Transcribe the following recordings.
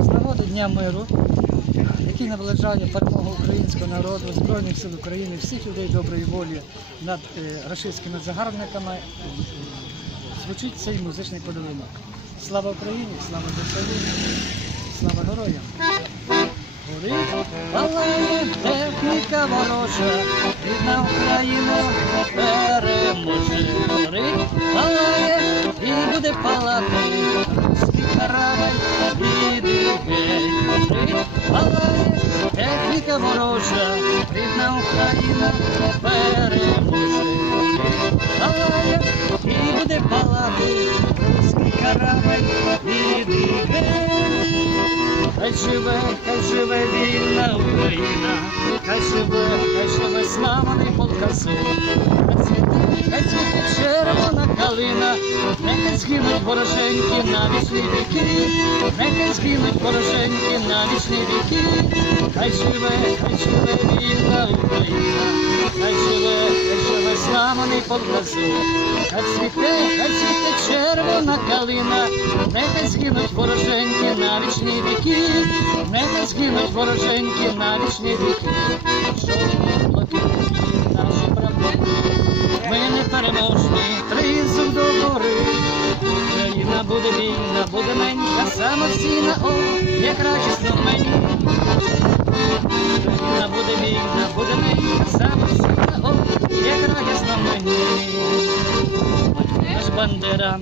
з нагоди Дня миру, який наближає перемогу українського народу, Збройних сил України, всіх людей доброї волі над е, рашистськими загарбниками, звучить цей музичний подарунок. Слава Україні, слава ЗСУ, слава героям! Горить, палає техніка ворожа, рідна Україна переможе. Горить, палає техніка ворожа, рідна Україна переможе. Горить, палає і буде палати, руський іди геть. Хай живе, хай живе вільна Україна, хай живе, хай живе славаний полкасу. Нехай згинуть вороженьки на вічні віки, нехай згинуть вороженьки на вічні віки. Хай живе, хай живе вільна Україна, хай живе, хай живе славаний полкасу. Хай цвіте, хай цвіте червона калина, нехай згинуть вороженьки на вічні віки, нехай згинуть вороженьки на вічні віки. Що наші прапори, Буде вільна, буде ненька, самостійна, о, як радісно мені. Україна буде вільна, буде ненька, самостійна, о, як радісно мені. Наш бандера,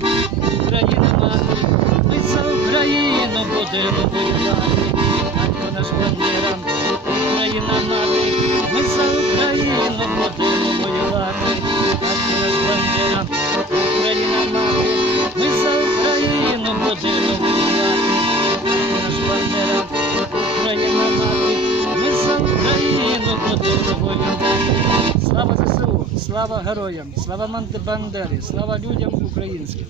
Україна мати, ми за Україну будемо воювати. Наш бандера, Україна мати, ми за Україну будемо воювати. Слава ЗСУ, слава героям, слава Бандері, слава людям українським.